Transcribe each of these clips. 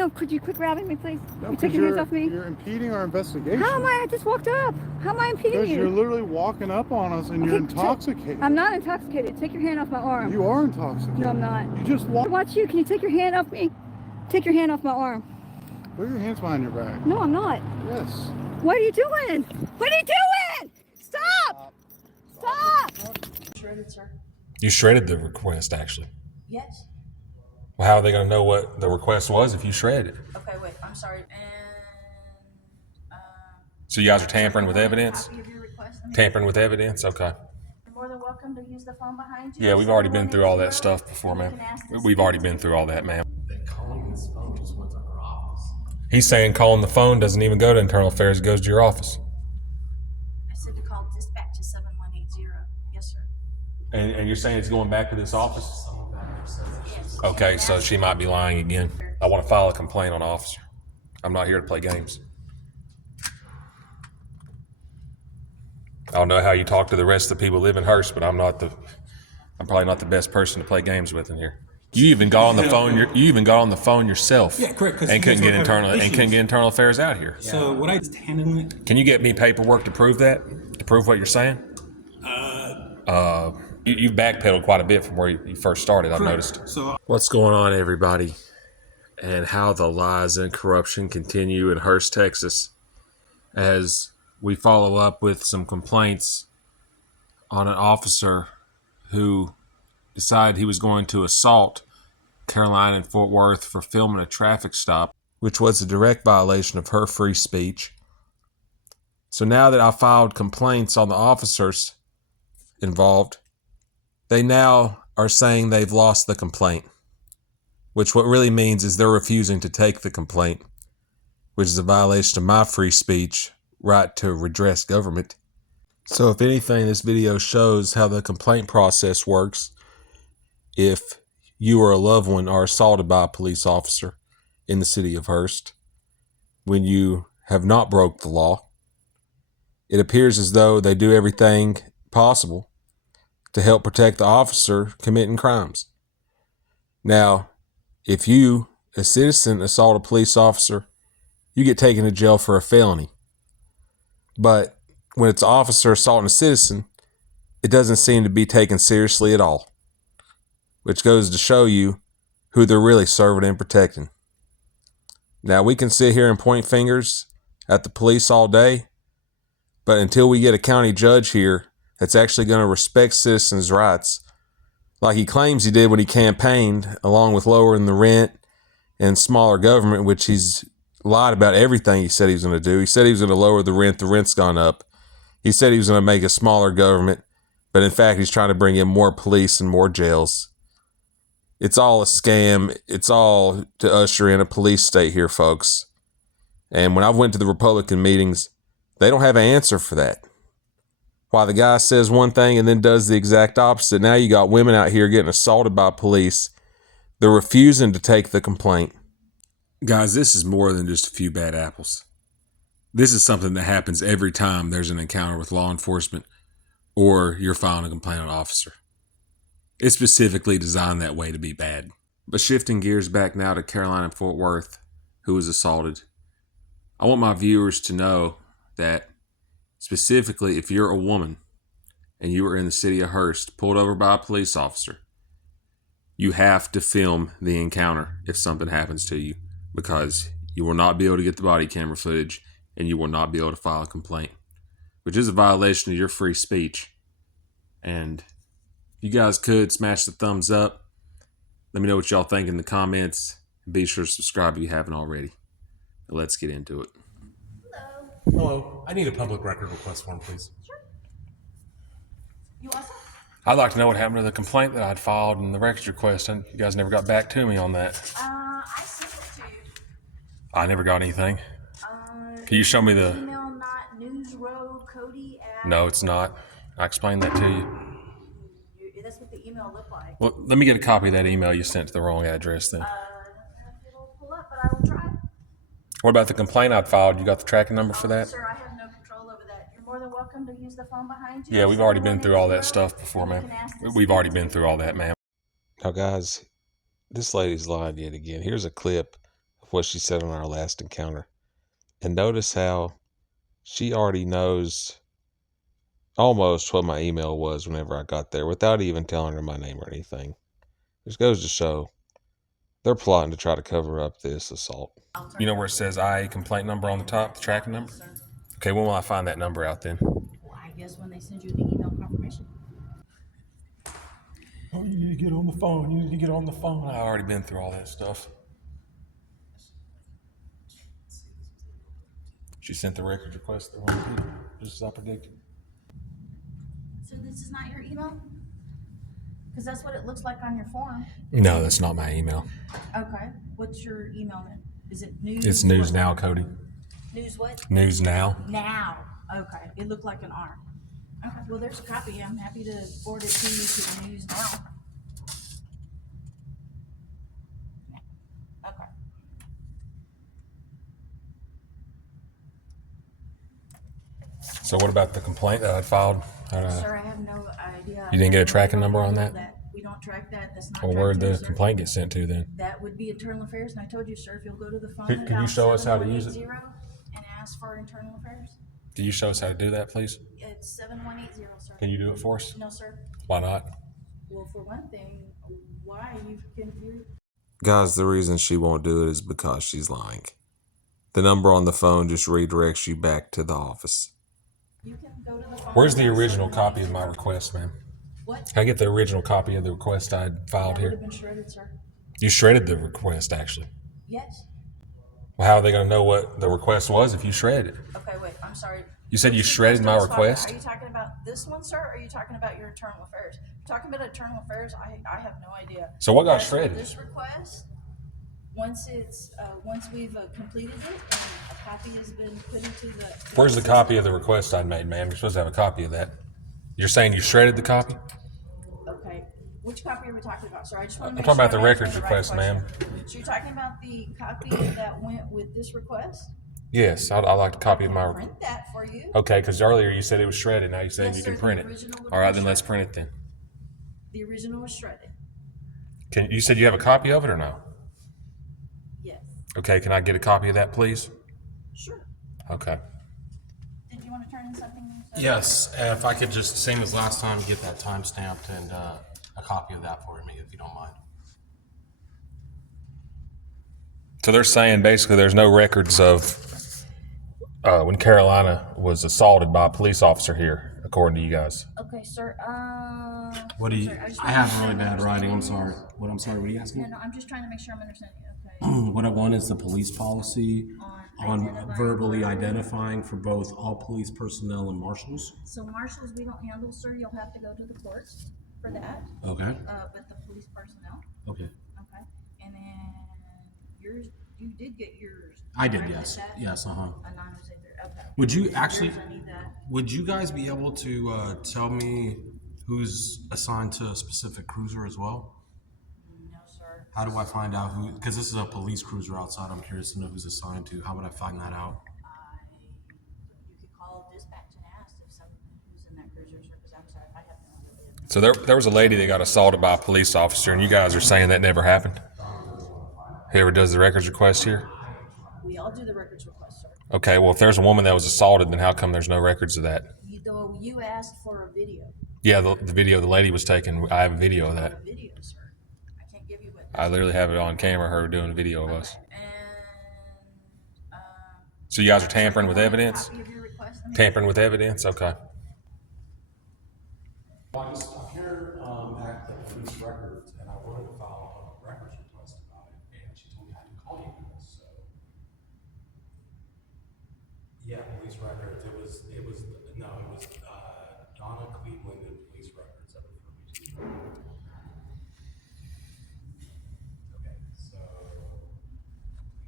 No, could you quit grabbing me, please? No, you take your hands off me. You're impeding our investigation. How am I? I just walked up. How am I impeding because you? You're literally walking up on us and you're intoxicated. I'm not intoxicated. Take your hand off my arm. You are intoxicated. No, I'm not. You just walked. Watch you. Can you take your hand off me? Take your hand off my arm. Put your hands behind your back. No, I'm not. Yes. What are you doing? What are you doing? Stop! Stop! Shredded, sir. You shredded the request, actually. Yes. Well, how are they going to know what the request was if you shredded it? Okay, wait. I'm sorry. And so you guys are tampering with evidence? Copy of your request? Tampering with evidence? Okay. You're more than welcome to use the phone behind you. Yeah, we've already been through all that stuff before, ma'am. We've already been through all that, ma'am. Calling this phone just went to her office. He's saying calling the phone doesn't even go to internal affairs, it goes to your office. I said to call dispatch to 7180. Yes, sir. And you're saying it's going back to this office? Someone back there says that Yes. Okay, so she might be lying again. I want to file a complaint on the officer. I'm not here to play games. I don't know how you talk to the rest of the people who live in Hurst, but I'm probably not the best person to play games with in here. You even got on the phone. You even got on the phone yourself. Yeah, correct. And couldn't get internal affairs out here. So what I just handling it. Can you get me paperwork to prove that? To prove what you're saying? You've backpedaled quite a bit from where you first started. I've noticed. So What's going on, everybody? And how the lies and corruption continue in Hurst, Texas, as we follow up with some complaints on an officer who decided he was going to assault Caroline in Fort Worth for filming a traffic stop, which was a direct violation of her free speech. So now that I filed complaints on the officers involved, they now are saying they've lost the complaint, which what really means is they're refusing to take the complaint, which is a violation of my free speech right to redress government. So if anything, this video shows how the complaint process works if you or a loved one are assaulted by a police officer in the city of Hurst when you have not broke the law. It appears as though they do everything possible to help protect the officer committing crimes. Now, if you, a citizen, assault a police officer, you get taken to jail for a felony. But when it's an officer assaulting a citizen, it doesn't seem to be taken seriously at all, which goes to show you who they're really serving and protecting. Now, we can sit here and point fingers at the police all day, but until we get a county judge here that's actually going to respect citizens' rights, like he claims he did when he campaigned, along with lowering the rent and smaller government, which he's lied about everything he said he was going to do. He said he was going to lower the rent. The rent's gone up. He said he was going to make a smaller government, but in fact, he's trying to bring in more police and more jails. It's all a scam. It's all to usher in a police state here, folks. And when I went to the Republican meetings, they don't have an answer for that. Why the guy says one thing and then does the exact opposite. Now you got women out here getting assaulted by police. They're refusing to take the complaint. Guys, this is more than just a few bad apples. This is something that happens every time there's an encounter with law enforcement or you're filing a complaint on an officer. It's specifically designed that way to be bad. But shifting gears back now to Caroline in Fort Worth, who was assaulted. I want my viewers to know that specifically if you're a woman and you are in the city of Hurst, pulled over by a police officer, you have to film the encounter if something happens to you, because you will not be able to get the body camera footage and you will not be able to file a complaint, which is a violation of your free speech. And if you guys could smash the thumbs up, let me know what y'all think in the comments. Be sure to subscribe if you haven't already. Let's get into it. Hello. I need a public record request form, please. Sure. You also? I'd like to know what happened to the complaint that I'd filed and the records request. And you guys never got back to me on that. I sent it to you. I never got anything. Can you show me the... Email not newsrowcody at... No, it's not. I explained that to you. That's what the email looked like. Well, let me get a copy of that email you sent to the wrong address then. It'll pull up, but I will try. What about the complaint I'd filed? You got the tracking number for that? Sir, I have no control over that. You're more than welcome to use the phone behind you. Yeah, we've already been through all that stuff before, ma'am. We've already been through all that, ma'am. Now, guys, this lady's lied yet again. Here's a clip of what she said on our last encounter. And notice how she already knows almost what my email was whenever I got there without even telling her my name or anything. This goes to show they're plotting to try to cover up this assault. You know where it says IA complaint number on the top, the tracking number? Okay, when will I find that number out then? Well, I guess when they send you the email confirmation. Oh, you need to get on the phone. You need to get on the phone. I've already been through all that stuff. She sent the records request to the wrong people, just as I predicted. So this is not your email? Because that's what it looks like on your form. No, that's not my email. Okay. What's your email then? Is it news? It's News Now, Cody. News what? News Now. Now. Okay. It looked like an R. Okay. Well, there's a copy. I'm happy to forward it to you to the News Now. Okay. So what about the complaint that I filed? Sir, I have no idea. You didn't get a tracking number on that? We don't track that. That's not. Well, where'd the complaint get sent to then? That would be Internal Affairs, and I told you, sir, if you'll go to the phone. Can you show us how to use it? And ask for Internal Affairs. Can you show us how to do that, please? It's 7180, sir. Can you do it for us? No, sir. Why not? Well, for one thing, why you Guys, the reason she won't do it is because she's lying. The number on the phone just redirects you back to the office. you can go to the phone. Where's the original copy of my request, ma'am? What? Can I get the original copy of the request I filed That would here? have been shredded, sir. You shredded the request, actually. Yes. Well, how are they going to know what the request was if you shredded it? Okay, wait. I'm sorry. You said you shredded my request? Are you talking about this one, sir? Or are you talking about your Internal Affairs? If you're talking about Internal Affairs, I have no idea. So what got As for shredded? This request, once we've completed it and a copy has been put into the. Where's the copy of the request I made, ma'am? You're supposed to have a copy of that. You're saying you shredded the copy? Okay. Which copy are we talking about, sir? I just want to I'm make talking sure about the I'm answering records the right request, ma'am. question. So you're talking about the copy that went with this request? Yes, I'd like a copy of my. Print that for you. Okay, because earlier you said it was shredded. Now you said Yes, you sir, can the print it. original would All right, be then let's shredded. print it then. The original was shredded. You said you have a copy of it or no? Yes. Okay, can I get a copy of that, please? Sure. Okay. Did you want to turn in something? Sir? Yes, if I could just, same as last time, get that time stamped and a copy of that for me, if you don't mind. So they're saying basically there's no records of when Carolina was assaulted by a police officer here, according to you guys. Okay, sir. What do you? sorry, just I wanna have make sure really I'm bad writing. I'm understanding sorry. this. What? I'm sorry. What are you asking? No, I'm just trying to make sure I'm understanding you. Okay. What I want is the police policy on identifying verbally persons. identifying for both all police personnel and marshals. So marshals we don't handle, sir. You'll have to go to the courts for that. Okay. But the police personnel. Okay. Okay. And then yours, you did get yours. I did. right? Yes. Is that Yes. Anonymous. Okay. Would you Yours, actually? I need that. Would you guys be able to tell me who's assigned to a specific cruiser as well? No, sir. How do I find out who? Because this is a police cruiser outside. I'm curious to know who's assigned to. How would I find that out? You could call dispatch and ask if someone who's in that cruiser, sir, because I'm sorry, I have no idea. So there was a lady that got assaulted by a police officer, and you guys are saying that never happened? Whoever does the records request here? We all do the records request, sir. Okay, well, if there's a woman that was assaulted, then how come there's no records of that? You asked for a video. Yeah, the video the lady was taking, I have a video of that. Video, sir. I can't give you what. I literally have it on camera, her doing a video of us. And So you guys are tampering with evidence? copy of your request. Tampering with evidence? Okay. I'm here at the police records, and I wanted to file a records request about it, and she told me I had to call you guys. So, yeah, police records. It was Donna Cleveland and police records that referred me to you. Okay, so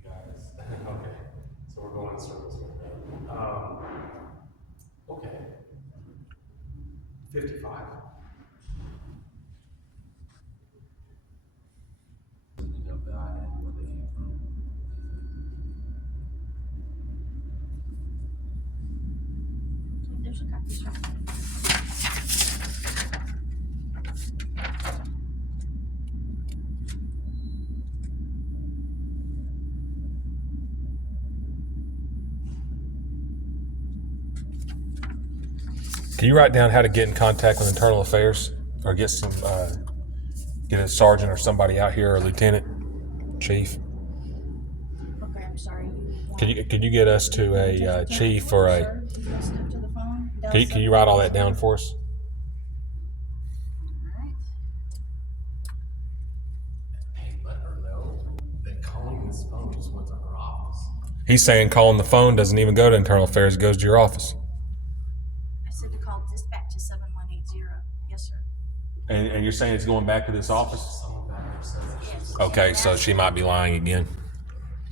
you guys. Okay, so we're going in circles here. Okay. 55. Of that and where they came from. There's a copy, sir. Can you write down how to get in contact with Internal Affairs, or get some, get a sergeant or somebody out here, or a lieutenant, chief? Okay, I'm sorry. Could you get us to a chief or a? Sir, you can step to the phone. Can you write all that down for us? Alright. Hey, let her know that calling this phone just went to her office. He's saying calling the phone doesn't even go to Internal Affairs; it goes to your office. I said to call dispatch to 7180. Yes, sir. And you're saying it's going back to this office? Someone back there says that Yes. Okay, so she might be lying again.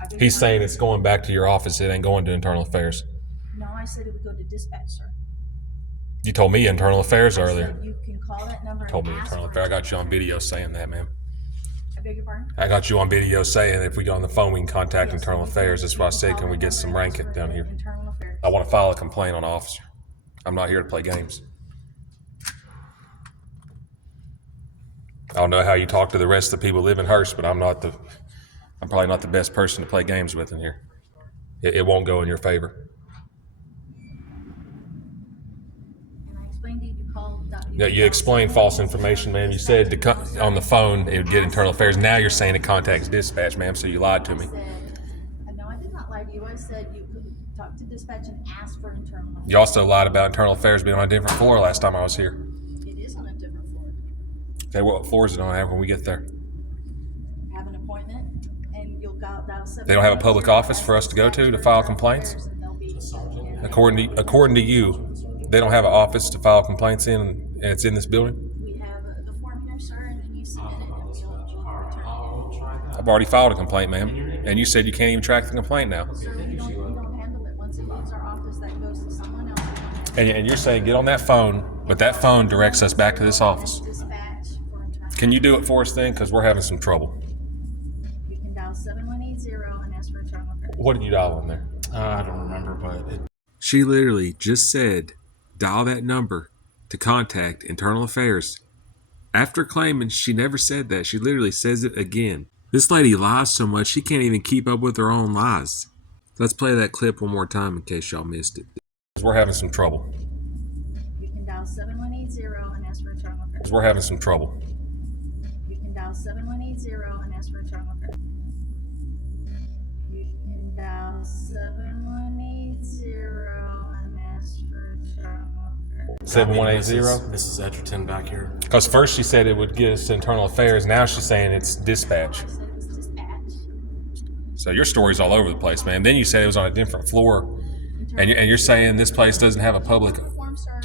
I beg He's your saying pardon? it's going back to your office. It ain't going to Internal Affairs. No, I said it would go to dispatch, sir. You told me Internal Affairs I earlier. said you can call that number Told me and ask Internal for Affairs. I got you on Internal video saying that, ma'am. Affairs. I beg your pardon? I got you on video saying if we go on the phone, we can contact Yes, Internal you Affairs. can- That's why I you can said, call can we that get some number and ask ranking for down here? Internal Affairs. I want to file a complaint on an officer. I'm not here to play games. I don't know how you talk to the rest of the people who live in Hurst, but I'm probably not the best person to play games with in here. It won't go in your favor. And I explained to you to call. Yeah, you explained false information, ma'am. You said on the phone it would get Internal Affairs. Now you're saying it contacts dispatch, ma'am, so you lied to me. No, I did not lie to you. I said you could talk to dispatch and ask for Internal Affairs. You also lied about Internal Affairs being on a different floor last time I was here. It is on a different floor. Okay, what floor is it on when we get there? Have an appointment and you'll dial They don't have a public office for us to go to file complaints? According to you, they don't have an office to file complaints in, and it's in this building? We have the form here, sir, and then you submit it and we'll return it. I've already filed a complaint, ma'am, and you said you can't even track the complaint now. Sir, we don't handle it. Once it leaves our office, that goes to someone else. And you're saying get on that phone, but that phone directs us back to this office. Dispatch for Internal. Can you do it for us then? Because we're having some trouble. You can dial 7180 and ask for Internal Affairs. What did you dial on there? I don't remember, but She literally just said, dial that number to contact Internal Affairs. After claiming she never said that, she literally says it again. This lady lies so much she can't even keep up with her own lies. Let's play that clip one more time in case y'all missed it. We're having some trouble. You can dial 7180 and ask for Internal Affairs. We're having some trouble. You can dial 7180 and ask for Internal Affairs. You can dial 7180 and ask for Internal Affairs. 7180? Mrs. Edgerton back here. Because first she said it would get us to Internal Affairs. Now she's saying it's dispatch. I said it was dispatch. So your story's all over the place, man. Then you said it was on a different floor. And you're saying this place doesn't have a public... The form, sir, or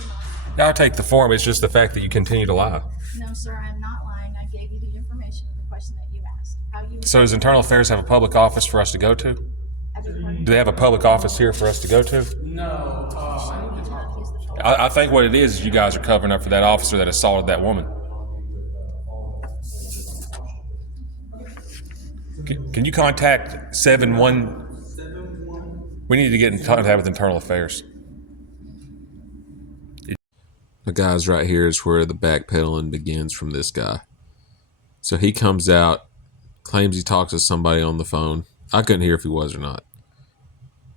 not? I'll take the form. It's just the fact that you continue to lie. No, sir, I'm not lying. I gave you the information of the question that you asked. How you? So does Internal Affairs have a public office for us to go to? I beg your pardon? Do they have a public office here for us to go to? No, I need to talk to Use the phone. I think what it is you guys are covering up for that officer that assaulted that woman. Can you contact 71? We need to get in contact with Internal Affairs. The guys right here is where the backpedaling begins from this guy. So he comes out, claims he talks to somebody on the phone. I couldn't hear if he was or not.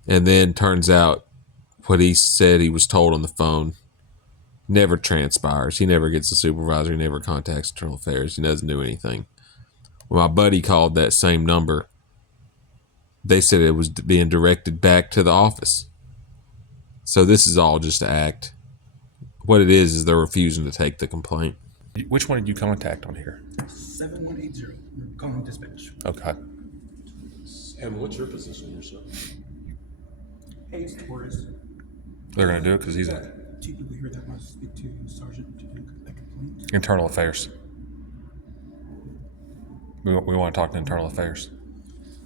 And then turns out what he said he was told on the phone never transpires. He never gets a supervisor. He never contacts Internal Affairs. He doesn't do anything. When my buddy called that same number, they said it was being directed back to the office. So this is all just an act. What it is they're refusing to take the complaint. Which one did you contact on here? 7180. We're calling dispatch. Okay. And what's your position here, sir? Hey, it's Torres. They're going to do it because he's Two people here that want to speak to Sergeant to do a complaint. Internal Affairs. We want to talk to Internal Affairs.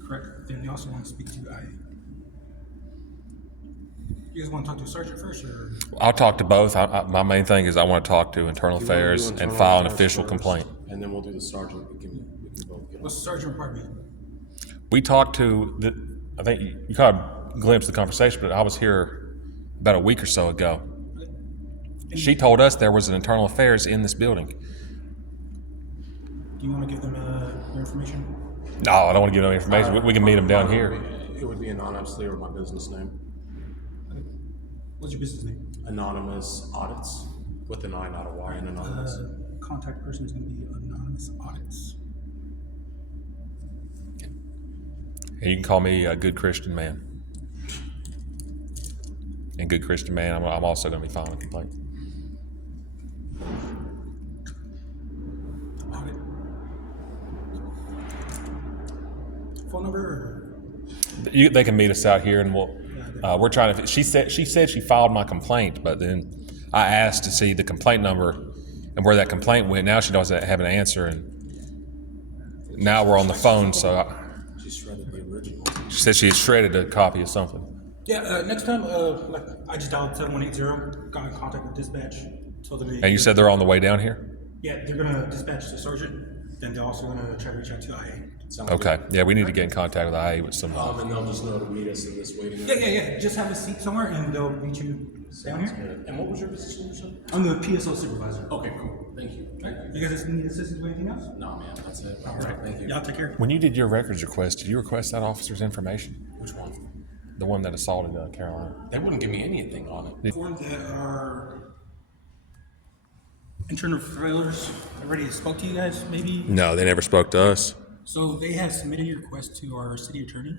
Correct. Then they also want to speak to IA. You guys want to talk to a sergeant first, or? I'll talk to both. My main thing is I want to talk to Internal Affairs and file an official complaint. And then we'll do the sergeant. We can both get on. What's the sergeant part mean? We talked to I think you kind of glimpsed the conversation, but I was here about a week or so ago. She told us there was an Internal Affairs in this building. Do you want to give them your information? No, I don't want to give them information. We can meet them down here. It would be anonymously or my business name. What's your business name? Anonymous Audits, with an I, not a Y, and Anonymous. Contact person is going to be Anonymous Audits. And you can call me a good Christian man. And good Christian man, I'm also going to be filing a complaint. Audit. Phone number? Or? They can meet us out here, and we're trying to. She said she filed my complaint, but then I asked to see the complaint number and where that complaint went. Now she doesn't have an answer, and now we're on the phone. So She shredded the original. she said she had shredded a copy of something. Yeah, next time, like, I just dialed 7180, got in contact with dispatch, told them And you said they're on the way down here? yeah, they're going to dispatch the sergeant, then they're also going to try to reach out to IA. Sounds Okay. good. Yeah, we need to get in contact with IA with some. And they'll just know to meet us in this waiting room. Yeah. Just have a seat somewhere and they'll meet you down here. Good. And what was your position, you said? I'm the PSO supervisor. Okay, cool. Thank you. You guys need assistance with anything else? No, man, that's it. All right, thank you. Y'all take care. When you did your records request, did you request that officer's information? Which one? The one that assaulted Caroline. They wouldn't give me anything on it. Forms that are internal trailers already spoke to you guys, maybe? No, they never spoke to us. So they have submitted your request to our city attorney.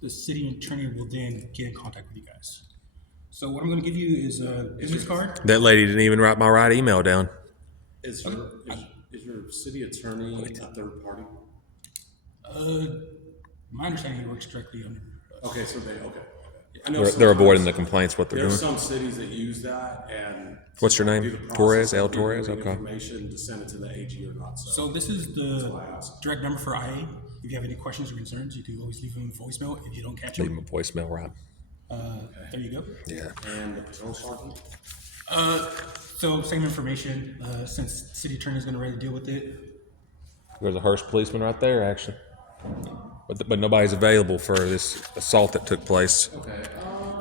The city attorney will then get in contact with you guys. So what I'm going to give you is a business card. That lady didn't even write my right email down. Is your city attorney a third party? My understanding, he works directly under us. Okay, so I know They're avoiding the complaints. What they're There's doing. some cities that use that, and What's your name? do the process Torres? of L. Torres? getting Okay. Information to send it to the AG or not. So this is the why I asked. direct number for IA. If you have any questions or concerns, you can always leave them a voicemail. If you don't catch Leave him them, a voicemail, right? there you go. Yeah. And the patrol sergeant. So same information. Since city attorney is going to ready to deal with it, There's a Hurst policeman right there, actually. But nobody's available for this assault that took place. Okay.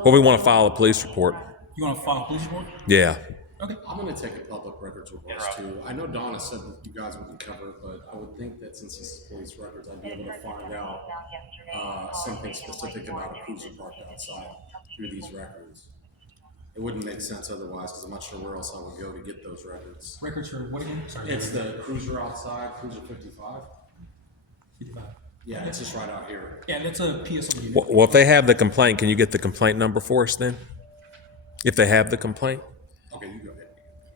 Well, we want to file a police report. you want to file a police report? Yeah. Okay. I'm going to take a public records request too. I know Donna said that you guys wouldn't cover it, but I would think that since this is police records, I'd be able to find out something specific about a cruiser parked outside through these records. It wouldn't make sense otherwise, because I'm not sure where else I would go to get those records. Records for what again? Sorry. It's the cruiser outside, Cruiser 55. 55. Yeah, it's just right out here. Yeah, that's a PSO unit. Well, if they have the complaint, can you get the complaint number for us then? If they have the complaint? Okay, you go ahead.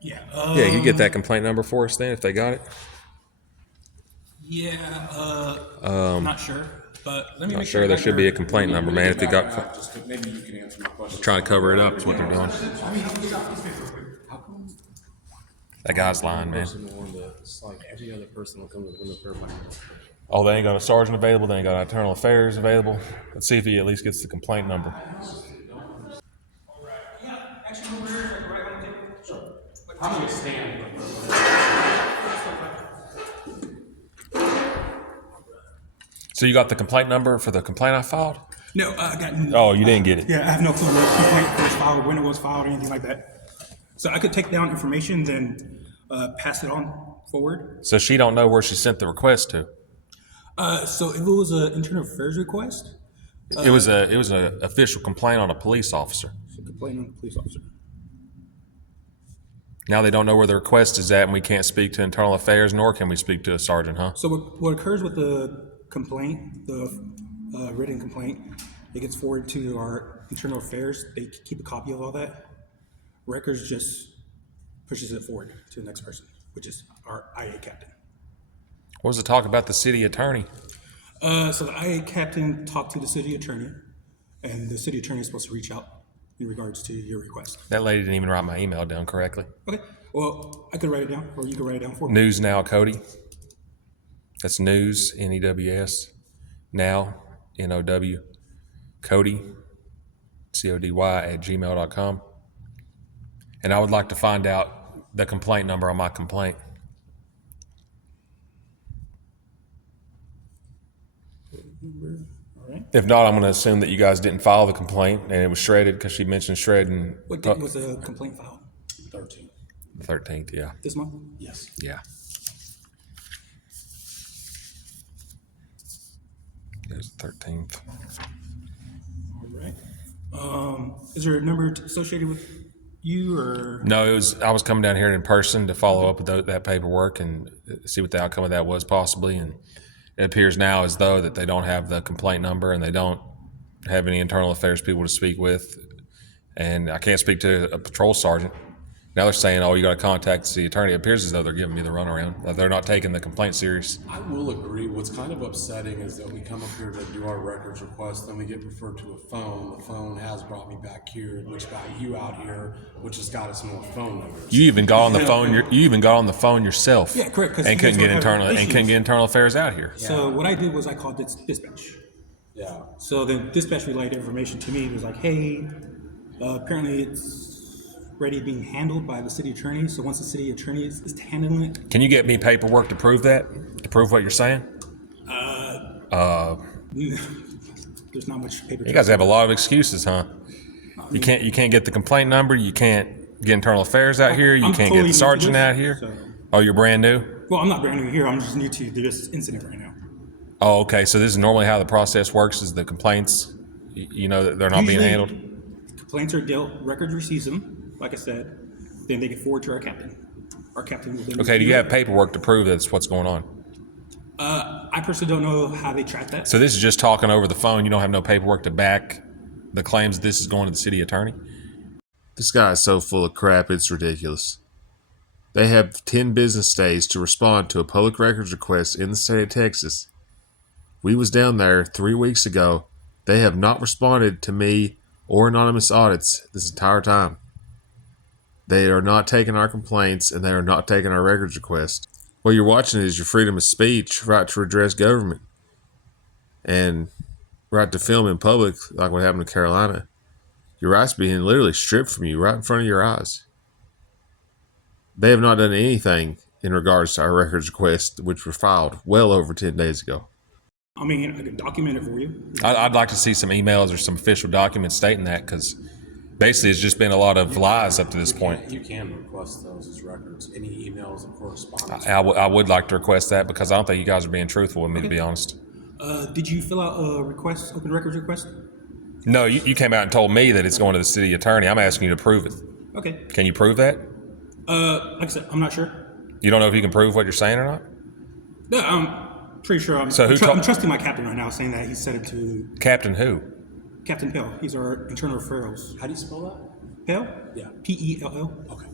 Yeah. Yeah, you get that complaint number for us then, if they got it? Yeah. I'm not sure, but let me Not make sure, sure. there should be a complaint number, man, if they got, Just maybe you can answer my question. trying to cover it up is what they're doing. That guy's lying, man. It's like every other person will come to the window for everybody. Oh, they ain't got a sergeant available, they ain't got internal affairs available. Let's see if he at least gets the complaint number. I'm going to stand. So you got the complaint number for the complaint I filed? No, I got. Oh, you didn't get it? Yeah, I have no clue what complaint was filed, when it was filed, or anything like that. So I could take down information, then pass it on forward. So she don't know where she sent the request to? So if it was an internal affairs request, It was a official complaint on a police officer. so complaint on the police officer. Now they don't know where the request is at, and we can't speak to internal affairs, nor can we speak to a sergeant, huh? So what occurs with the complaint, the written complaint, it gets forwarded to our internal affairs. They keep a copy of all that. Records just pushes it forward to the next person, which is our IA captain. What was the talk about the city attorney? So the IA captain talked to the city attorney, and the city attorney is supposed to reach out in regards to your request. That lady didn't even write my email down correctly. Okay, well, I could write it down, or you could write it down for me. News Now Cody. That's news, N-E-W-S. Now, N-O-W. Cody, C-O-D-Y, @gmail.com. And I would like to find out the complaint number on my complaint. All right. If not, I'm going to assume that you guys didn't file the complaint and it was shredded because she mentioned shredding. What date was the complaint filed? 13. 13th, yeah. This month? Yes. Yeah. It was the 13th. All right. Is there a number associated with you or? No, I was coming down here in person to follow up with that paperwork and see what the outcome of that was possibly. And it appears now as though that they don't have the complaint number and they don't have any internal affairs people to speak with. And I can't speak to a patrol sergeant. Now they're saying, oh, you got to contact the city attorney. It appears as though they're giving me the runaround. That they're not taking the complaint serious. I will agree. What's kind of upsetting is that we come up here to do our records request, then we get referred to a phone. The phone has brought me back here, which got you out here, which has got us more phone numbers. You even got on the phone. You even got on the phone yourself. Yeah, correct. And couldn't get internal affairs out here. So what I did was I called dispatch. Yeah. So the dispatch relayed information to me. It was like, hey, apparently it's ready being handled by the city attorney. So once the city attorney is handling it. Can you get me paperwork to prove that? To prove what you're saying? There's not much paper. You guys have a lot of excuses, huh? You can't get the complaint number. You can't get internal affairs out here. You can't get the sergeant out here. Oh, you're brand new? Well, I'm not brand new here. I'm just new to this incident right now. Oh, okay. So this is normally how the process works: is the complaints, that they're not being handled. Complaints are dealt. Records receives them. Like I said, then they get forward to our captain. Our captain will then. Okay. Do you have paperwork to prove that's what's going on? I personally don't know how they track that. So this is just talking over the phone. You don't have no paperwork to back the claims that this is going to the city attorney? This guy is so full of crap, it's ridiculous. They have 10 business days to respond to a public records request in the state of Texas. We was down there 3 weeks ago. They have not responded to me or anonymous audits this entire time. They are not taking our complaints and they are not taking our records request. What you're watching is your freedom of speech, right to redress government, and right to film in public, like what happened to Carolina. Your rights being literally stripped from you right in front of your eyes. They have not done anything in regards to our records request, which were filed well over 10 days ago. I mean, I can document it for you. I'd like to see some emails or some official documents stating that, because basically it's just been a lot of lies up to this point. You can request those as records, any emails and correspondence. I would like to request that, because I don't think you guys are being truthful with me, to be honest. Did you fill out a request, open records request? No, you came out and told me that it's going to the city attorney. I'm asking you to prove it. Okay. Can you prove that? Like I said, I'm not sure. You don't know if you can prove what you're saying or not? No, I'm pretty sure. I'm trusting my captain right now, saying that he said it to Captain who? Captain Pell. He's our internal affairs. How do you spell that? Pell? Yeah. P-E-L-L. Okay.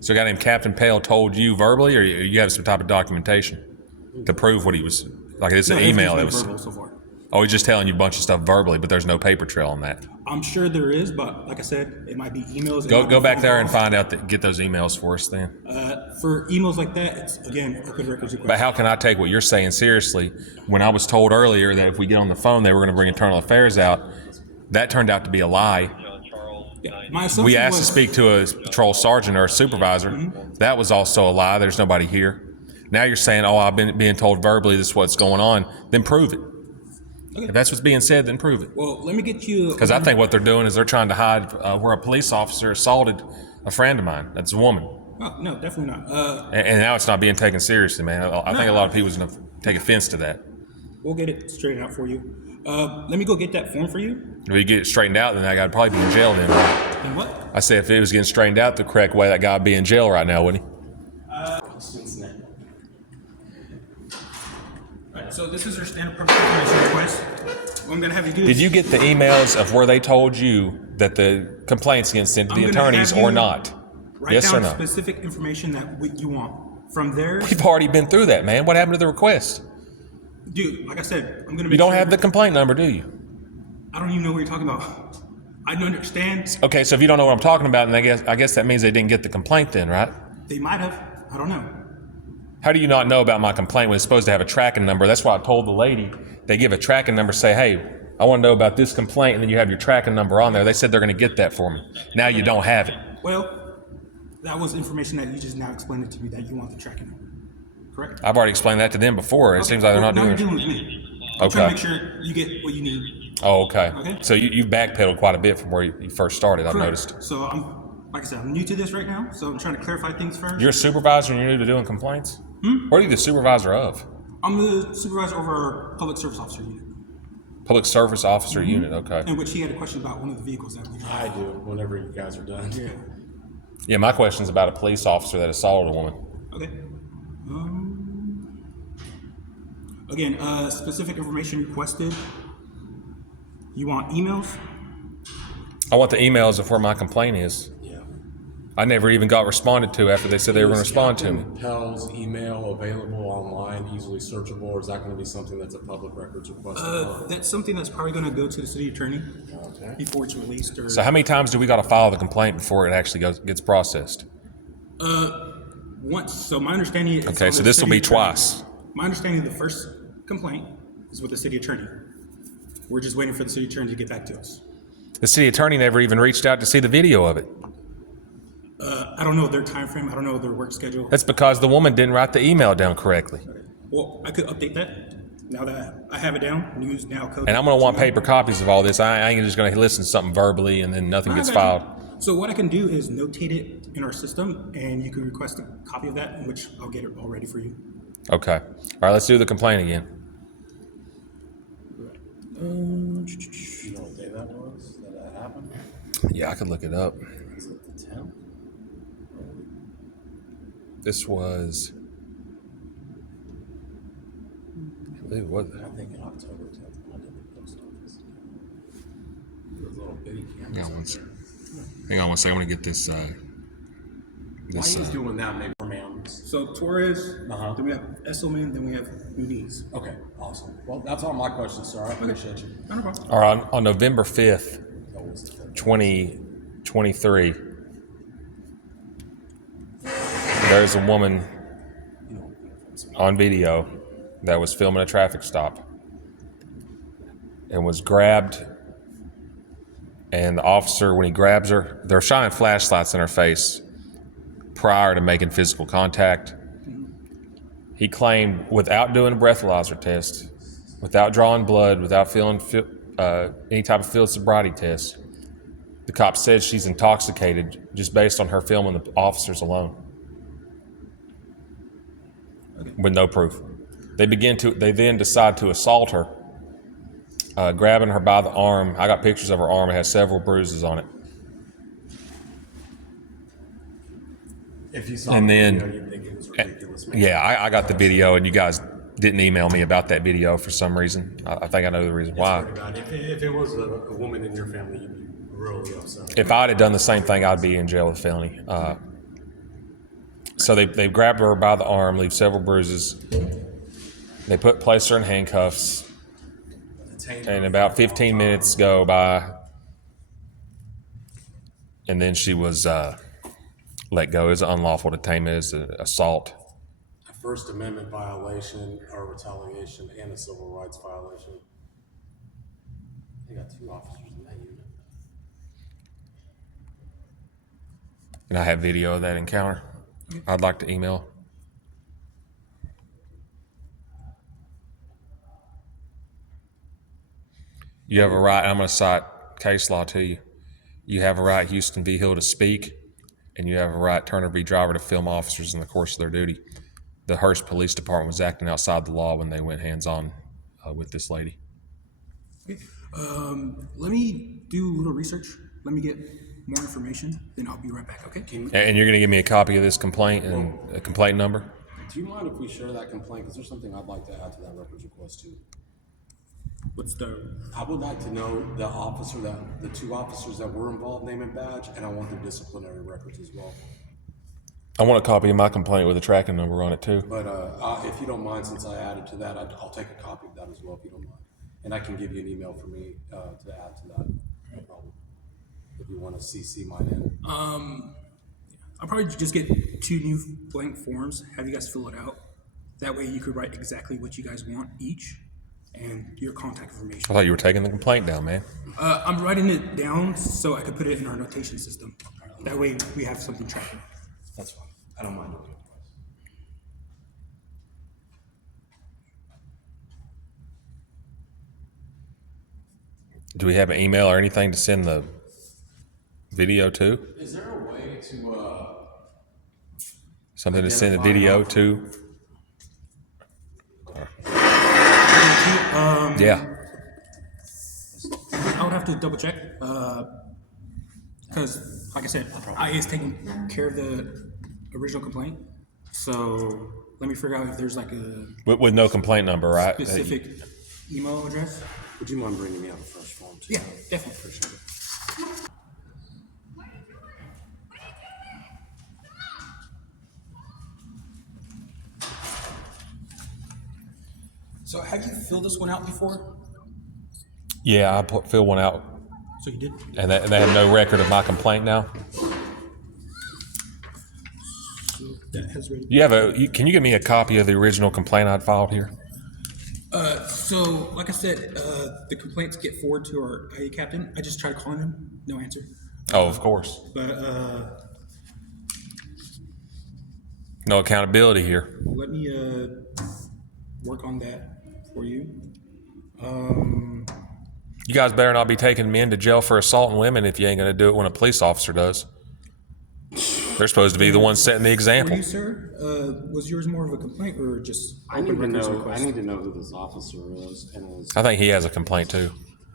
So a guy named Captain Pale told you verbally, or you have some type of documentation to prove what he was, like it's an email that was. Verbal so far. Oh, he's just telling you a bunch of stuff verbally, but there's no paper trail on that. I'm sure there is, but like I said, it might be emails. Go back there and find out, get those emails for us then. For emails like that, it's, again, open records request. But how can I take what you're saying seriously when I was told earlier that if we get on the phone, they were going to bring internal affairs out? That turned out to be a lie. Yeah, my assumption We asked to was, speak to a patrol sergeant or a supervisor. Mm-hmm. That was also a lie. There's nobody here. Now you're saying, oh, I've been being told verbally this is what's going on. Then prove it. Okay. If that's what's being said, then prove it. Well, let me get you... Because I think what they're doing is they're trying to hide where a police officer assaulted a friend of mine. That's a woman. Oh, no, definitely not. And now it's not being taken seriously, man. I think a lot of people are going to take offense to that. We'll get it straightened out for you. Let me go get that form for you. If you get it straightened out, then that guy would probably be in jail then. And what? I said if it was getting straightened out the correct way, that guy would be in jail right now, wouldn't he? Alright, so this is your standard public information request. What I'm going to have you do is... Did you get the emails of where they told you that the complaints get sent to the attorneys or not? Yes or no? Write down specific information that you want. From there... We've already been through that, man. What happened to the request? Dude, like I said, I'm going to... You don't have the complaint number, do you? I don't even know what you're talking about. I don't understand. Okay, so if you don't know what I'm talking about, then I guess that means they didn't get the complaint then, right? They might have. I don't know. How do you not know about my complaint when it's supposed to have a tracking number? That's why I told the lady. They give a tracking number, say, hey, I want to know about this complaint, and then you have your tracking number on there. They said they're going to get that for me. Now you don't have it. Well, that was information that you just now explained it to me that you want the tracking number. Correct? I've already explained that to them before. It seems like they're not doing it. Now you're dealing with me. I'm trying to make sure you get what you need. Oh, okay. Okay. So you've backpedaled quite a bit from where you first started, I've noticed. So like I said, I'm new to this right now, so I'm trying to clarify things first. You're a supervisor and you're new to doing complaints? What are you the supervisor of? I'm the supervisor over our public service officer unit. Public service officer unit. Okay. In which he had a question about one of the vehicles that we I do, whenever you guys are done. Yeah. Yeah, my question's about a police officer that assaulted a woman. Okay. Again, specific information requested. You want emails? I want the emails of where my complaint is. Yeah. I never even got responded to after they said they were going to respond to me. Pell's email available online, easily searchable, or is that going to be something that's a public records request? That's something that's probably going to go to the city attorney Okay. before it's released. Or So how many times do we got to file the complaint before it actually gets processed? once. So my understanding is Okay, on so the this will city be attorney. twice. My understanding, the first complaint is with the city attorney. We're just waiting for the city attorney to get back to us. The city attorney never even reached out to see the video of it. I don't know their time frame. I don't know their work schedule. That's because the woman didn't write the email down correctly. Well, I could update that now that I have it down. News now code. And I'm going to want paper copies of all this. I ain't just going to listen to something verbally and then nothing gets I got filed. you. So what I can do is notate it in our system, and you can request a copy of that, in which I'll get it all ready for you. Okay. All right, let's do the complaint again. You know what day that was that happened? Yeah, I could look it up. Is it the 10th? This was... I believe it was... I think in October 10th when I did the post office. There was a little bitty Hang on one cameras. second. Hang on one second. I'm going to get this... Why he's doing that, maybe more ma'ams. So Torres, Uh-huh. then we have Esselman, then we have Muniz. Okay, awesome. Well, that's all my questions, sir. I appreciate you. No problem. All right, on November 5th, That was the 2023, there's a woman on video that was filming a traffic stop and was grabbed, and the officer, when he grabs her, they're shining flashlights in her face prior to making physical contact. He claimed, without doing a breathalyzer test, without drawing blood, without feeling any type of field sobriety test, the cop said she's intoxicated just based on her filming the officers alone, with no proof. They then decide to assault her, grabbing her by the arm. I got pictures of her arm. It has several bruises on it. If you saw And the then- video, you'd think it was ridiculous. man. Yeah, I got the video, and you guys didn't email me about that video for some reason. I think I know the reason why. Swear to God, if it was a woman in your family, you'd be really upset. If I'd have done the same thing, I'd be in jail with felony. So they grabbed her by the arm, leave several bruises. They placed her in handcuffs, and about 15 minutes go by, and then she was let go. It was unlawful detainment, as an assault. A First Amendment violation or retaliation and a civil rights violation. They got 2 officers in that unit. And I have video of that encounter. I'd like to email. You have a right, I'm going to cite case law to you. You have a right, Houston v. Hill, to speak, and you have a right, Turner v. Driver, to film officers in the course of their duty. The Hurst Police Department was acting outside the law when they went hands-on with this lady. Okay. Let me do a little research. Let me get more information, then I'll be right back, okay? And you're going to give me a copy of this complaint and a complaint number? Do you mind if we share that complaint? Because there's something I'd like to add to that records request too. What's the... I would like to know the 2 officers that were involved, name and badge, and I want their disciplinary records as well. I want a copy of my complaint with a tracking number on it too. But if you don't mind, since I added to that, I'll take a copy of that as well, if you don't mind. And I can give you an email for me to add to that. No problem. If you want to CC mine in. I'll probably just get 2 new blank forms, have you guys fill it out. That way you could write exactly what you guys want each, and your contact information. I thought you were taking the complaint down, man. I'm writing it down so I could put it in our notation system. That way we have something tracking. That's fine. I don't mind doing it. Do we have an email or anything to send the video to? Is there a way to Something to send the video to? Yeah. to double check, because like I said, IA is taking care of the original complaint. So let me figure out if there's like a With no complaint number, right? specific email address. Would you mind bringing me out the first form too? Yeah, definitely. Appreciate it. So have you filled this one out before? Yeah, I fill one out, So you did? and they have no record of my complaint now. So that has ready. You have can you give me a copy of the original complaint I'd filed here? So like I said, the complaints get forwarded to our IA captain. I just tried calling him, no answer. Oh, of course. But No accountability here. let me work on that for you. You guys better not be taking men to jail for assaulting women if you ain't going to do it when a police officer does. They're supposed to be the ones setting the For example. you, sir, was yours more of a complaint or just I need open to records know. request? I need to know who this officer is and is. I think he has a complaint too.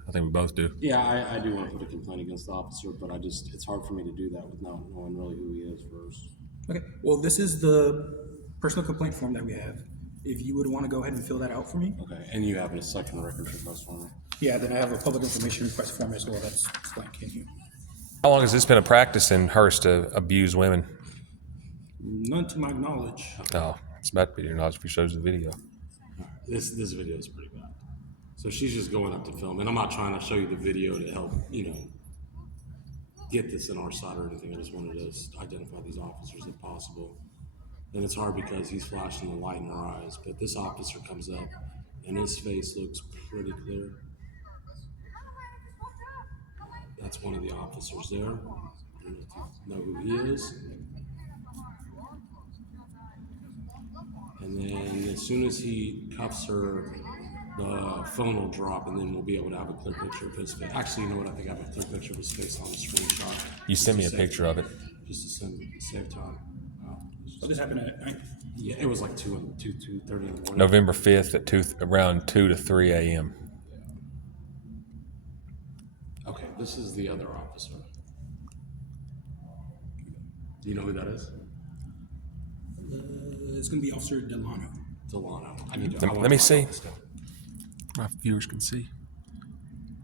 I think we both do. Yeah, I do want to put a complaint against the officer, but it's hard for me to do that with not knowing really who he is first. Okay, well, this is the personal complaint form that we have. If you would want to go ahead and fill that out for me. Okay, and you have a second records request for me. Yeah, then I have a public information request form as well. That's blank in here. How long has this been a practice in Hurst to abuse women? None to my knowledge. Oh, it's about to be your knowledge if he shows the video. This video is pretty bad. So she's just going up to film, and I'm not trying to show you the video to help get this in our side or anything. I just wanted to identify these officers if possible. And it's hard because he's flashing the light in our eyes, but this officer comes up, and his face looks pretty clear. That's one of the officers there. I don't know if you know who he is. And then as soon as he cuffs her, the phone will drop, and then we'll be able to have a clear picture of his face. Actually, you know what? I think I have a clear picture of his face on the screenshot. You send me a picture of it. Just to save time. So this happened at night. Yeah, it was like 2:30 in the morning. November 5th at around 2 to 3 a.m. Okay, this is the other officer. Do you know who that is? It's going to be Officer Delano. Delano. I Let me see. My viewers can see.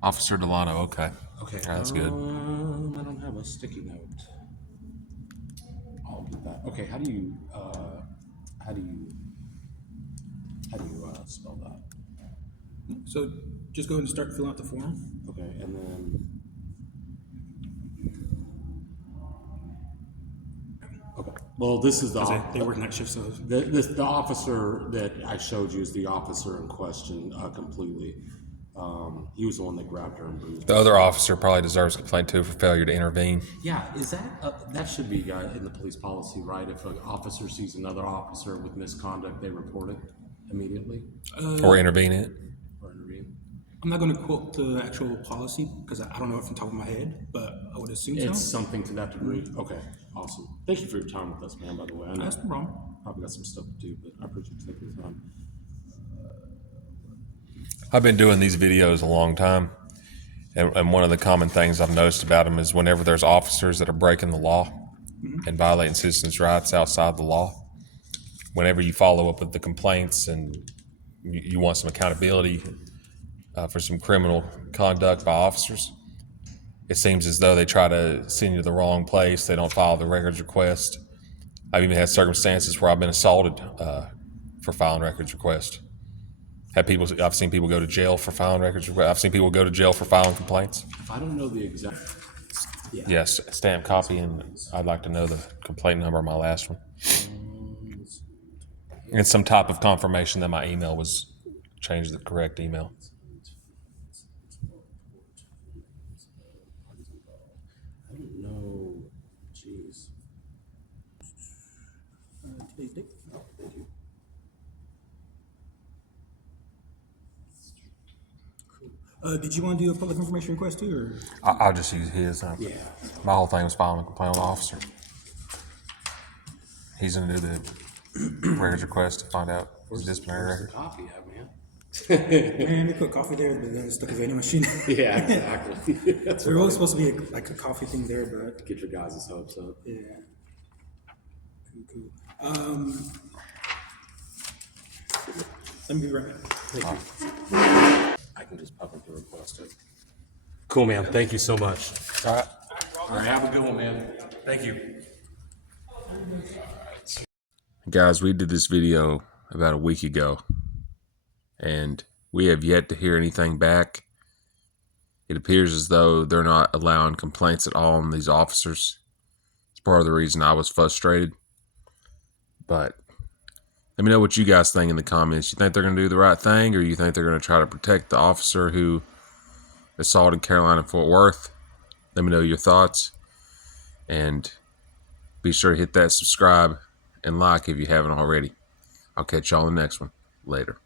Officer Delano, okay. Okay. That's good. I don't have a sticky note. I'll get that. Okay, how do you spell that? So just go ahead and start filling out the form. Okay, and then. Okay. Well, this is the They work night shift, so the officer that I showed you is the officer in question completely. He was the one that grabbed her and bruised her. The other officer probably deserves a complaint too for failure to intervene. Yeah, is that should be in the police policy, right? If an officer sees another officer with misconduct, they report it immediately Or intervene in it. or intervene. I'm not going to quote the actual policy because I don't know it from the top of my head, but I would assume It's so. something to that degree. Okay, awesome. Thank you for your time with us, man. By the way, I know That's no problem. probably got some stuff to do, but I appreciate you taking the time. I've been doing these videos a long time, and one of the common things I've noticed about them is whenever there's officers that are breaking the law and violating citizens' rights outside the law, whenever you follow up with the complaints and you want some accountability for some criminal conduct by officers, it seems as though they try to send you to the wrong place. They don't follow the records request. I've even had circumstances where I've been assaulted for filing records request. I've seen people go to jail for filing records request. I've seen people go to jail for filing complaints. If I don't know the exact, Yes, stamp copy, and I'd like to know the complaint number of my last one. And some type of confirmation that my email was changed to the correct email. I don't know. Jeez. Today's date. Oh, thank you. Did you want to do a public information request too, or? I'll just use his. Yeah. My whole thing was filing a complaint on the officer. He's gonna do the records request to find out his disciplinary Where's the record. coffee at, man? Man, we put coffee there, but then it's stuck a vending machine. Yeah, exactly. That's There was right. supposed to be like a coffee thing there, but Get your guys' hopes up. yeah. Cool. Let me be right back. I can just publicly request it. Cool, man. Thank you so much. All right, have a good one, man. Thank you. Guys, we did this video about a week ago, and we have yet to hear anything back. It appears as though they're not allowing complaints at all on these officers. It's part of the reason I was frustrated. But let me know what you guys think in the comments. You think they're going to do the right thing, or you think they're going to try to protect the officer who assaulted Caroline in Fort Worth? Let me know your thoughts. And be sure to hit that subscribe and like if you haven't already. I'll catch y'all in the next one. Later.